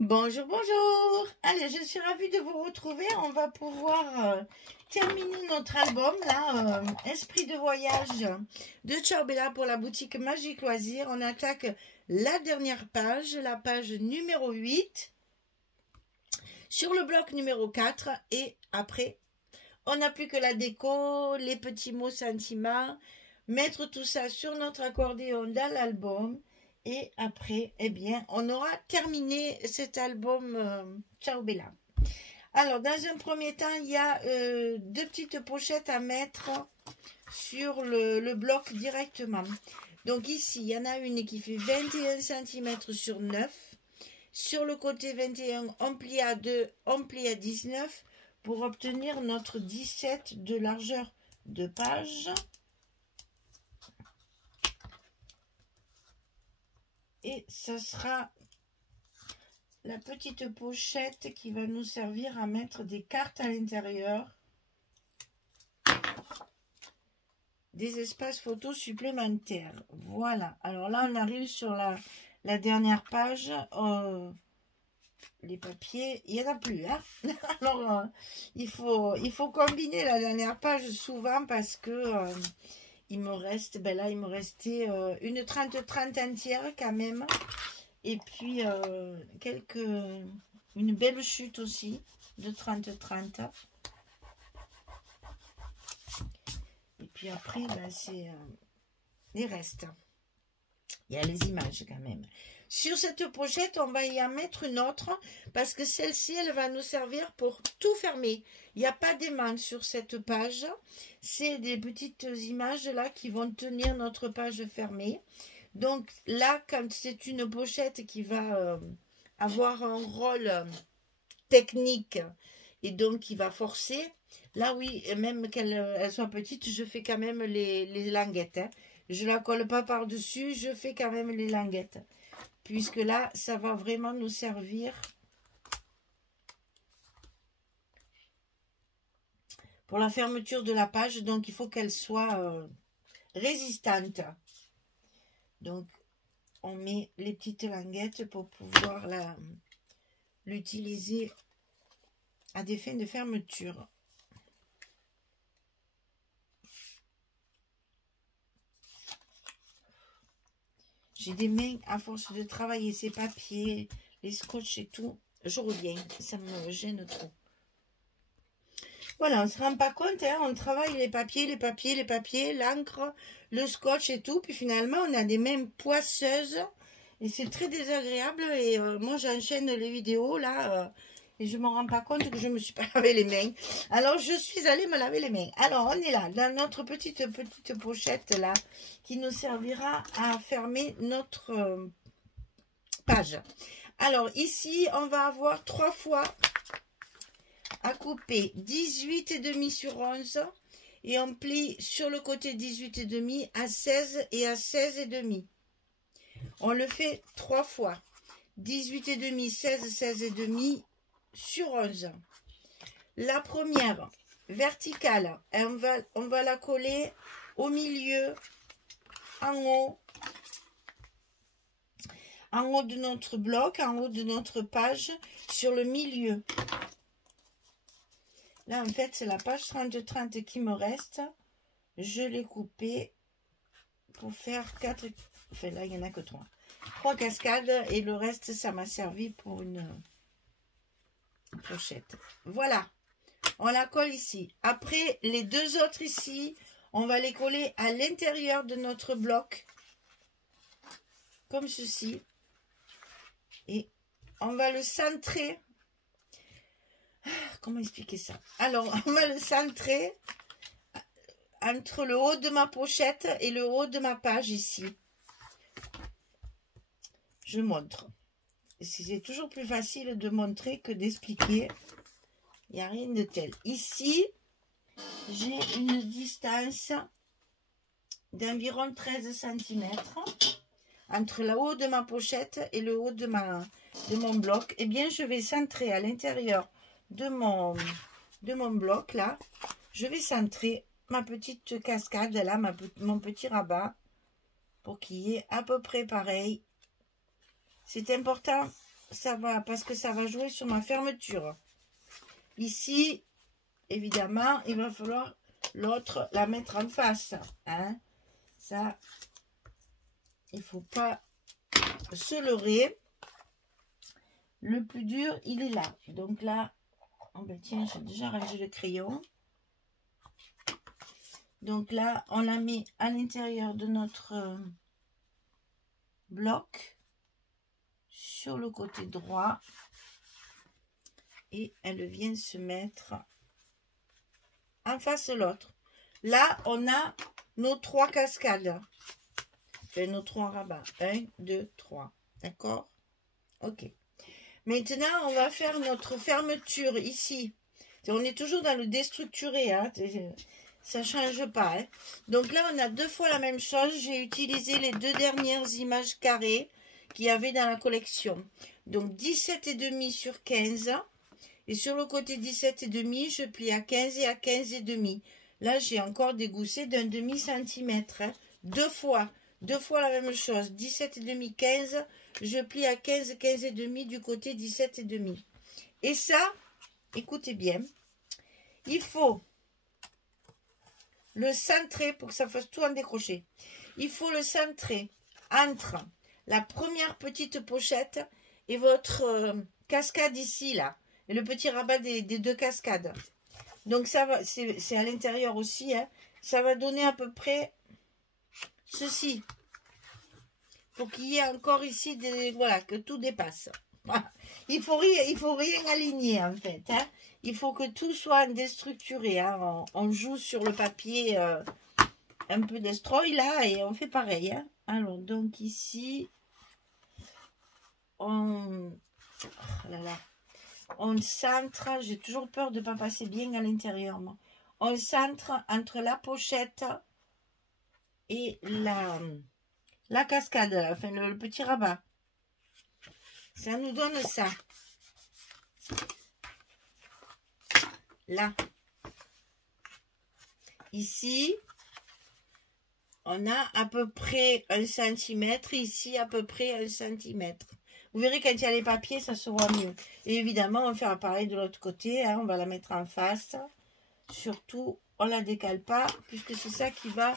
Bonjour, bonjour. Allez, je suis ravie de vous retrouver. On va pouvoir terminer notre album, là, Esprit de voyage de Ciao Bella pour la boutique Magique Loisirs. On attaque la dernière page, la page numéro 8, sur le bloc numéro 4. Et après, on n'a plus que la déco, les petits mots sentiments, mettre tout ça sur notre accordéon dans l'album. Et après, eh bien, on aura terminé cet album Ciao Bella. Alors, dans un premier temps, il y a deux petites pochettes à mettre sur le bloc directement. Donc ici, il y en a une qui fait 21 cm sur 9. Sur le côté 21, on plie à 2, on plie à 19 pour obtenir notre 17 de largeur de page. Et ce sera la petite pochette qui va nous servir à mettre des cartes à l'intérieur. Des espaces photos supplémentaires. Voilà. Alors là, on arrive sur la dernière page. Les papiers, il n'y en a plus. Hein. Alors, il faut combiner la dernière page souvent parce que... il me reste, ben là, il me restait une 30-30 entière quand même. Et puis, une belle chute aussi de 30-30. Et puis après, ben, c'est les restes. Il y a les images quand même. Sur cette pochette, on va y en mettre une autre parce que celle-ci, elle va nous servir pour tout fermer. Il n'y a pas d'aimant sur cette page. C'est des petites images là qui vont tenir notre page fermée. Donc là, quand c'est une pochette qui va avoir un rôle technique et donc qui va forcer, là oui, même qu'elle soit petite, je fais quand même les languettes. Hein. Je ne la colle pas par-dessus, je fais quand même les languettes. Puisque là, ça va vraiment nous servir pour la fermeture de la page. Donc, il faut qu'elle soit résistante. Donc, on met les petites languettes pour pouvoir l'utiliser à des fins de fermeture. J'ai des mains, à force de travailler ces papiers, les scotch et tout, je reviens, ça me gêne trop. Voilà, on ne se rend pas compte, hein, on travaille les papiers, l'encre, le scotch et tout, puis finalement on a des mains poisseuses, et c'est très désagréable, et moi j'enchaîne les vidéos là, et je ne me rends pas compte que je ne me suis pas lavé les mains. Alors je suis allée me laver les mains. Alors on est là, dans notre petite pochette là, qui nous servira à fermer notre page. Alors ici, on va avoir 3 fois à couper 18,5 sur 11 et on plie sur le côté 18,5 à 16 et à 16,5. On le fait 3 fois. 18,5, 16, 16,5 sur 11. La première verticale, on va la coller au milieu, en haut de notre bloc, en haut de notre page, sur le milieu. Là, en fait, c'est la page 30-30 qui me reste. Je l'ai coupée pour faire 4... Enfin, là, il n'y en a que 3. 3 cascades et le reste, ça m'a servi pour une pochette. Voilà. On la colle ici. Après, les deux autres ici, on va les coller à l'intérieur de notre bloc. Comme ceci. Et on va le centrer. Comment expliquer ça? Alors, on va le centrer entre le haut de ma pochette et le haut de ma page ici. Je montre. C'est toujours plus facile de montrer que d'expliquer. Il n'y a rien de tel. Ici, j'ai une distance d'environ 13 cm entre le haut de ma pochette et le haut de mon bloc. Eh bien, je vais centrer à l'intérieur de mon bloc là, je vais centrer ma petite cascade là, mon petit rabat pour qu'il y ait à peu près pareil. C'est important ça va, parce que ça va jouer sur ma fermeture. Ici, évidemment, il va falloir l'autre la mettre en face. Hein. Ça, il ne faut pas se leurrer. Le plus dur, il est là. Donc là, oh ben tiens, j'ai déjà rangé le crayon. Donc là, on la met à l'intérieur de notre bloc sur le côté droit et elle vient se mettre en face de l'autre. Là, on a nos 3 cascades. Enfin, nos 3 rabats. 1, 2, 3. D'accord? Ok. Maintenant, on va faire notre fermeture ici. On est toujours dans le déstructuré. Hein? Ça ne change pas. Hein? Donc là, on a 2 fois la même chose. J'ai utilisé les 2 dernières images carrées qu'il y avait dans la collection. Donc 17,5 sur 15. Et sur le côté 17,5, je plie à 15 et à 15,5. Là, j'ai encore des goussets d'un demi-centimètre. Hein? 2 fois la même chose. 17,5, 15. Je plie à 15, 15,5 du côté 17,5. Et ça, écoutez bien, il faut le centrer pour que ça fasse tout en décroché. Il faut le centrer entre la première petite pochette et votre cascade ici, là. Et le petit rabat des 2 cascades. Donc ça va, c'est à l'intérieur aussi. Hein. Ça va donner à peu près ceci. Pour qu'il y ait encore ici, voilà, que tout dépasse. Voilà. Il faut rien aligner en fait. Hein. Il faut que tout soit déstructuré. Hein. On joue sur le papier un peu destroy là et on fait pareil. Hein. Alors donc ici, on centre, j'ai toujours peur de ne pas passer bien à l'intérieur. On centre entre la pochette et la cascade, enfin le petit rabat. Ça nous donne ça. Là. Ici, on a à peu près 1 cm. Ici, à peu près 1 cm. Vous verrez quand il y a les papiers, ça se voit mieux. Et évidemment, on va faire pareil de l'autre côté. Hein, on va la mettre en face. Surtout, on ne la décale pas, puisque c'est ça qui va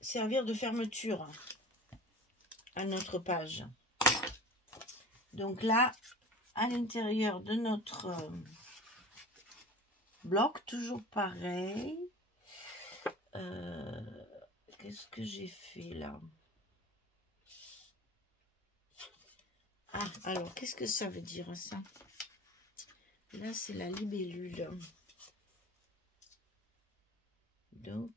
servir de fermeture à notre page. Donc là, à l'intérieur de notre bloc, toujours pareil. Qu'est-ce que j'ai fait là? Ah, alors, qu'est-ce que ça veut dire ça? Là, c'est la libellule. Donc,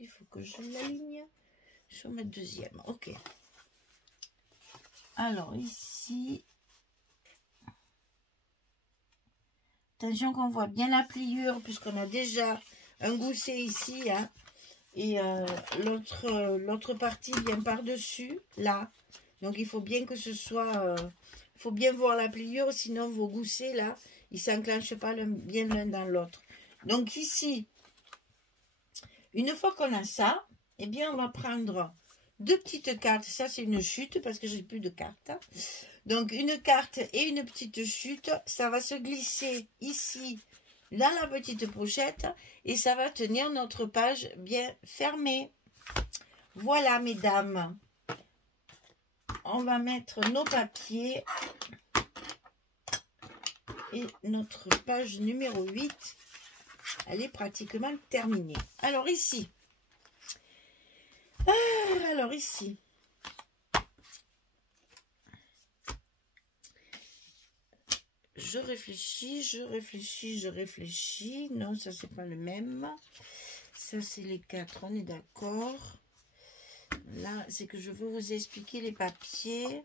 il faut que je l'aligne sur ma deuxième. Ok. Alors, ici, attention qu'on voit bien la pliure, puisqu'on a déjà un gousset ici, hein, et l'autre partie vient par-dessus, là. Donc, il faut bien que ce soit... il faut bien voir la pliure, sinon vos goussets, là, ils ne s'enclenchent pas bien l'un dans l'autre. Donc, ici, une fois qu'on a ça, eh bien, on va prendre 2 petites cartes. Ça, c'est une chute, parce que j'ai plus de cartes. Hein. Donc, une carte et une petite chute, ça va se glisser ici, dans la petite pochette, et ça va tenir notre page bien fermée. Voilà, mesdames. On va mettre nos papiers et notre page numéro 8, elle est pratiquement terminée. Alors ici, je réfléchis. Non, ça c'est pas le même. Ça c'est les 4, on est d'accord. Là, c'est que je veux vous expliquer les papiers.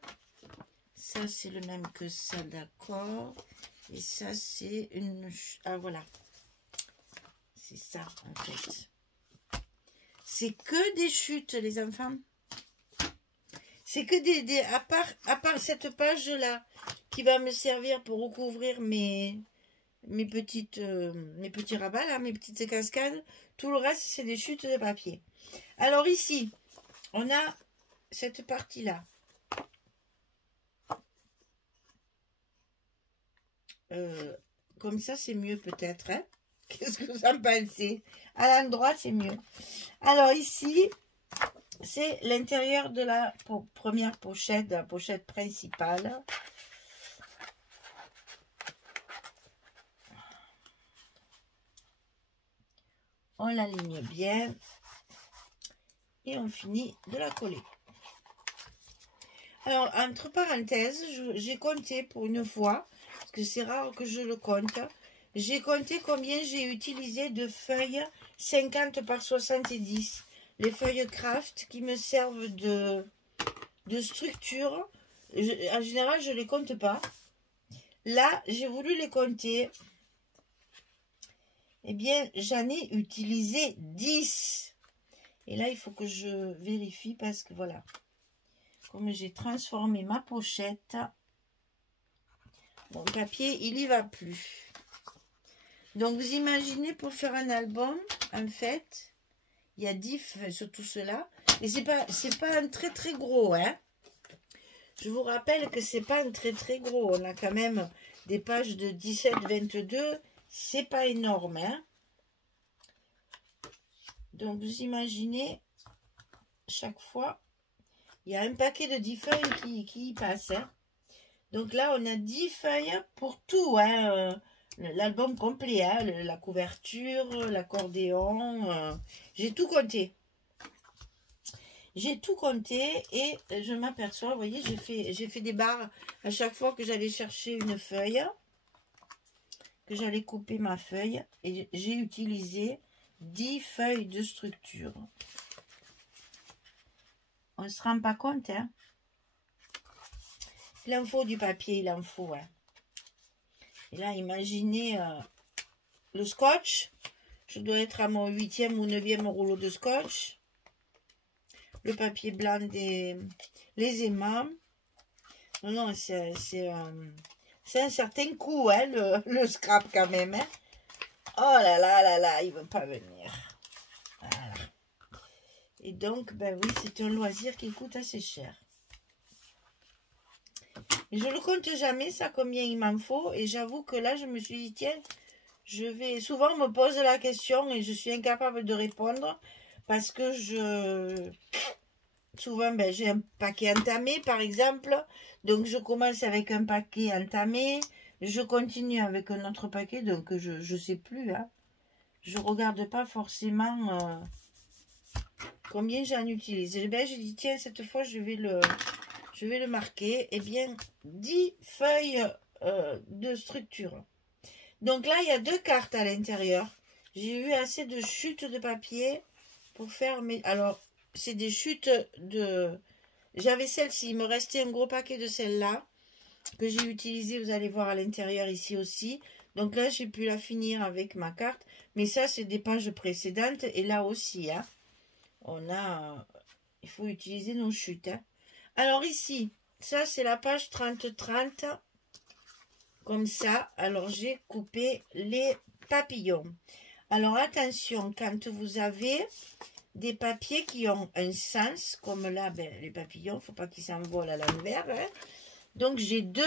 Ça c'est le même que ça, d'accord. Et ça c'est une... Ah voilà. C'est ça en fait. C'est que des chutes, les enfants. C'est que des à part cette page là qui va me servir pour recouvrir mes petits rabats là, mes petites cascades. Tout le reste c'est des chutes de papier. Alors ici, on a cette partie là. Comme ça, c'est mieux peut-être. Hein? Qu'est-ce que vous en pensez? À l'endroit, c'est mieux. Alors ici, c'est l'intérieur de la première pochette, de la pochette principale. On l'aligne bien et on finit de la coller. Alors, entre parenthèses, j'ai compté pour une fois, parce que c'est rare que je le compte, j'ai compté combien j'ai utilisé de feuilles 50 par 70. Les feuilles craft qui me servent de structure. En général, je ne les compte pas. Là, j'ai voulu les compter. Eh bien, j'en ai utilisé 10. Et là, il faut que je vérifie parce que voilà. Comme j'ai transformé ma pochette, mon papier, il n'y va plus. Donc, vous imaginez pour faire un album, en fait, il y a 10 feuilles, surtout cela. Et c'est pas un très très gros, hein. Je vous rappelle que c'est pas un très très gros. On a quand même des pages de 17-22. C'est pas énorme, hein. Donc, vous imaginez, chaque fois, il y a un paquet de 10 feuilles qui y passe, hein. Donc là, on a 10 feuilles pour tout, hein. L'album complet, hein, la couverture, l'accordéon. J'ai tout compté. J'ai tout compté et je m'aperçois, vous voyez, j'ai fait des barres à chaque fois que j'allais chercher une feuille, que j'allais couper ma feuille, et j'ai utilisé 10 feuilles de structure. On ne se rend pas compte, hein. Il en faut du papier, il en faut, hein. Et là, imaginez le scotch. Je dois être à mon 8e ou 9e rouleau de scotch. Le papier blanc les aimants. Non, non, c'est un certain coup, hein, le scrap quand même. Hein. Oh là là là là, il ne veut pas venir. Voilà. Et donc, ben oui, c'est un loisir qui coûte assez cher. Et je ne le compte jamais, ça, combien il m'en faut. Et j'avoue que là, je me suis dit, tiens, je vais... Souvent, on me pose la question et je suis incapable de répondre parce que souvent, ben, j'ai un paquet entamé, par exemple. Donc, je commence avec un paquet entamé. Je continue avec un autre paquet, donc je ne sais plus. Hein. Je ne regarde pas forcément combien j'en utilise. Et ben, je dis, tiens, cette fois, je vais le marquer. Eh bien, 10 feuilles de structure. Donc là, il y a 2 cartes à l'intérieur. J'ai eu assez de chutes de papier pour faire mes... Alors, c'est des chutes de... J'avais celle-ci, il me restait un gros paquet de celle-là que j'ai utilisé, vous allez voir à l'intérieur ici aussi. Donc là, j'ai pu la finir avec ma carte. Mais ça, c'est des pages précédentes. Et là aussi, hein, on a... il faut utiliser nos chutes. Hein. Alors ici, ça, c'est la page 30-30. Comme ça. Alors, j'ai coupé les papillons. Alors, attention, quand vous avez des papiers qui ont un sens, comme là, ben, les papillons, il ne faut pas qu'ils s'envolent à l'envers. Hein. Donc, j'ai 2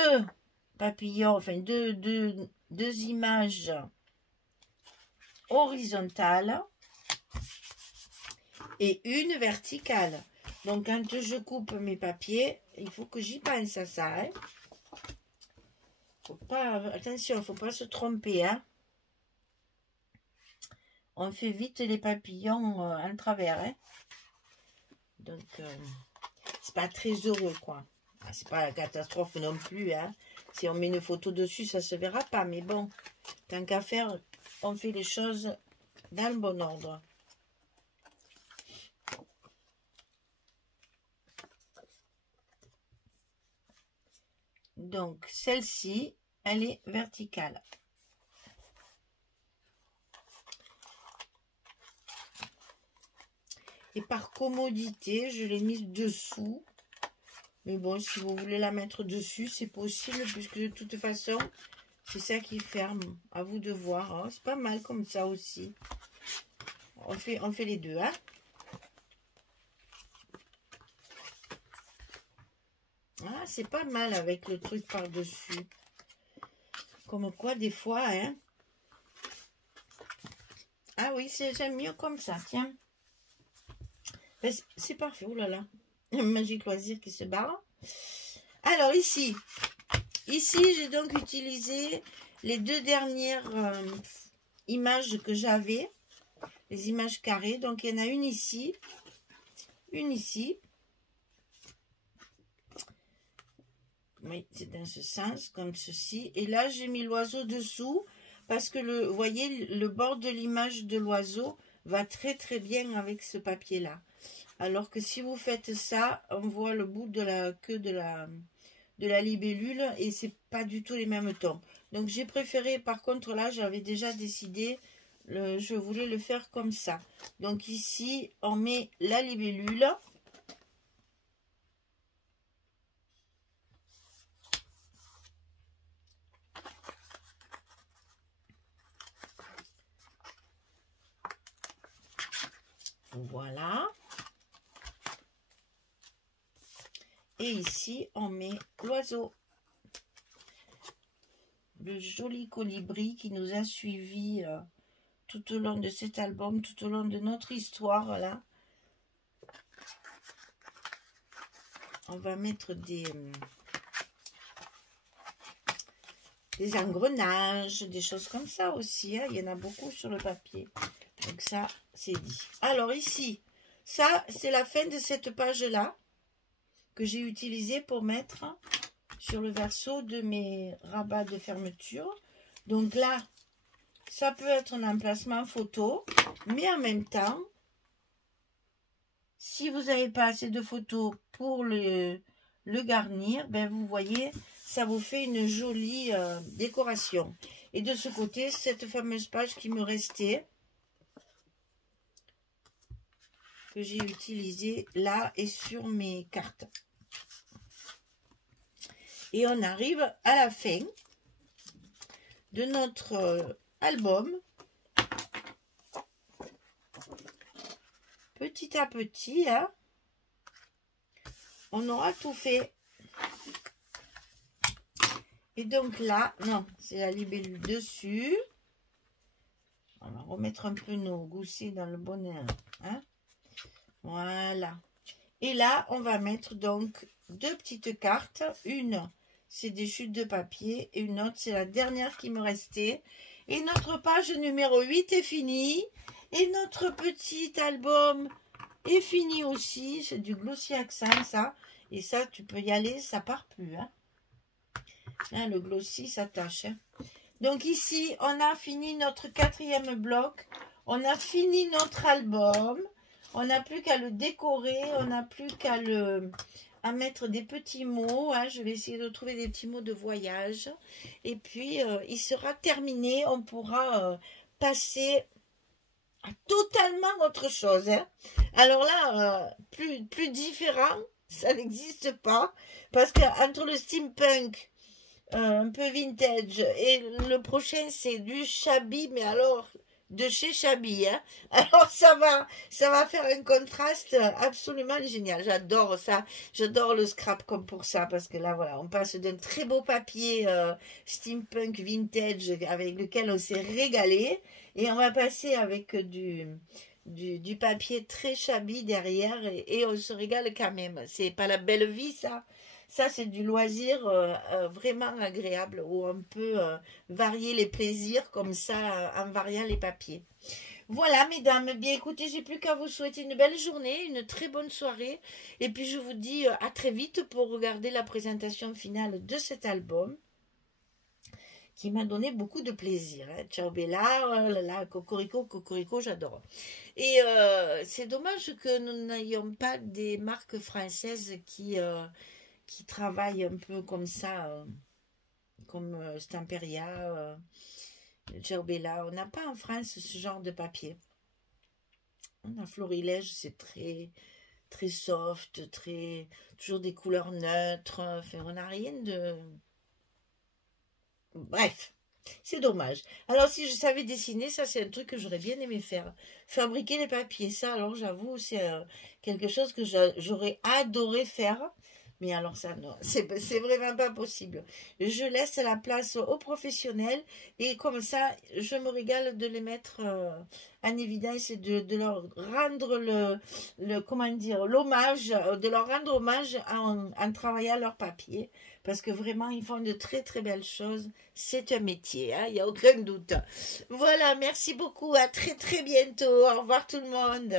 papillons, enfin, deux images horizontales et une verticale. Donc, quand je coupe mes papiers, il faut que j'y pense à ça. Hein. Faut pas, attention, il ne faut pas se tromper. Hein. On fait vite les papillons en travers. Hein. Donc, c'est pas très heureux, quoi. Ah, c'est pas la catastrophe non plus. Hein. Si on met une photo dessus, ça se verra pas. Mais bon, tant qu'à faire, on fait les choses dans le bon ordre. Donc, celle-ci, elle est verticale. Et par commodité, je l'ai mise dessous. Mais bon, si vous voulez la mettre dessus, c'est possible, puisque de toute façon, c'est ça qui ferme. À vous de voir. Hein. C'est pas mal comme ça aussi. On fait les deux. Hein. Ah, c'est pas mal avec le truc par-dessus. Comme quoi, des fois, hein. Ah oui, j'aime mieux comme ça, tiens. Ben, c'est parfait, oh là là. Magique Loisir qui se barre. Alors, ici, j'ai donc utilisé les deux dernières images que j'avais. Les images carrées. Donc, il y en a une ici. Une ici. Oui, c'est dans ce sens, comme ceci. Et là, j'ai mis l'oiseau dessous. Parce que, vous voyez, le bord de l'image de l'oiseau va très très bien avec ce papier-là. Alors que si vous faites ça, on voit le bout de la queue de la libellule et c'est pas du tout les mêmes tons. Donc j'ai préféré, par contre là, j'avais déjà décidé, je voulais le faire comme ça. Donc ici, on met la libellule. Voilà. Et ici, on met l'oiseau. Le joli colibri qui nous a suivis tout au long de cet album, tout au long de notre histoire, là. On va mettre des engrenages, des choses comme ça aussi. Hein. Il y en a beaucoup sur le papier. Donc ça, c'est dit. Alors ici, ça, c'est la fin de cette page-là que j'ai utilisée pour mettre sur le verso de mes rabats de fermeture. Donc là, ça peut être un emplacement photo, mais en même temps, si vous n'avez pas assez de photos pour le garnir, ben vous voyez, ça vous fait une jolie décoration. Et de ce côté, cette fameuse page qui me restait, que j'ai utilisée là et sur mes cartes. Et on arrive à la fin de notre album. Petit à petit, hein, on aura tout fait. Et donc là, non, c'est la libellule dessus. On va remettre un peu nos goussets dans le bon hein. Voilà. Et là, on va mettre donc deux petites cartes. Une, c'est des chutes de papier. Et une autre, c'est la dernière qui me restait. Et notre page numéro 8 est finie. Et notre petit album est fini aussi. C'est du glossy accent, ça. Et ça, tu peux y aller, ça part plus. Hein. Hein, le glossy s'attache. Hein. Donc ici, on a fini notre 4e bloc. On a fini notre album. On n'a plus qu'à le décorer. On n'a plus qu'à mettre des petits mots. Hein. Je vais essayer de trouver des petits mots de voyage. Et puis, il sera terminé. On pourra passer à totalement autre chose. Hein. Alors là, plus différent, ça n'existe pas. Parce qu'entre le steampunk, un peu vintage, et le prochain, c'est du shabby, mais alors de chez Shabby. Hein. Alors ça va faire un contraste absolument génial. J'adore ça. J'adore le scrap comme pour ça. Parce que là, voilà, on passe d'un très beau papier steampunk vintage avec lequel on s'est régalé. Et on va passer avec du papier très Shabby derrière. Et on se régale quand même. C'est pas la belle vie, ça. Ça, c'est du loisir vraiment agréable où on peut varier les plaisirs comme ça en variant les papiers. Voilà, mesdames. Bien, écoutez, j'ai plus qu'à vous souhaiter une belle journée, une très bonne soirée. Et puis, je vous dis à très vite pour regarder la présentation finale de cet album qui m'a donné beaucoup de plaisir. Hein. Ciao Bella, oh là là, cocorico, cocorico, j'adore. Et c'est dommage que nous n'ayons pas des marques françaises qui travaillent un peu comme ça, comme Stamperia, Gerbella. On n'a pas en France ce genre de papier. On a Florilège, c'est très soft, toujours des couleurs neutres. Enfin, on n'a rien de... Bref, c'est dommage. Alors, si je savais dessiner, ça, c'est un truc que j'aurais bien aimé faire. Fabriquer les papiers, ça, alors, j'avoue, c'est quelque chose que j'aurais adoré faire. Mais alors ça, non, c'est vraiment pas possible. Je laisse la place aux professionnels et comme ça, je me régale de les mettre en évidence et de leur rendre comment dire, l'hommage, de leur rendre hommage en travaillant leur papier. Parce que vraiment, ils font de très très belles choses. C'est un métier, hein, il n'y a aucun doute. Voilà, merci beaucoup. À très très bientôt. Au revoir tout le monde.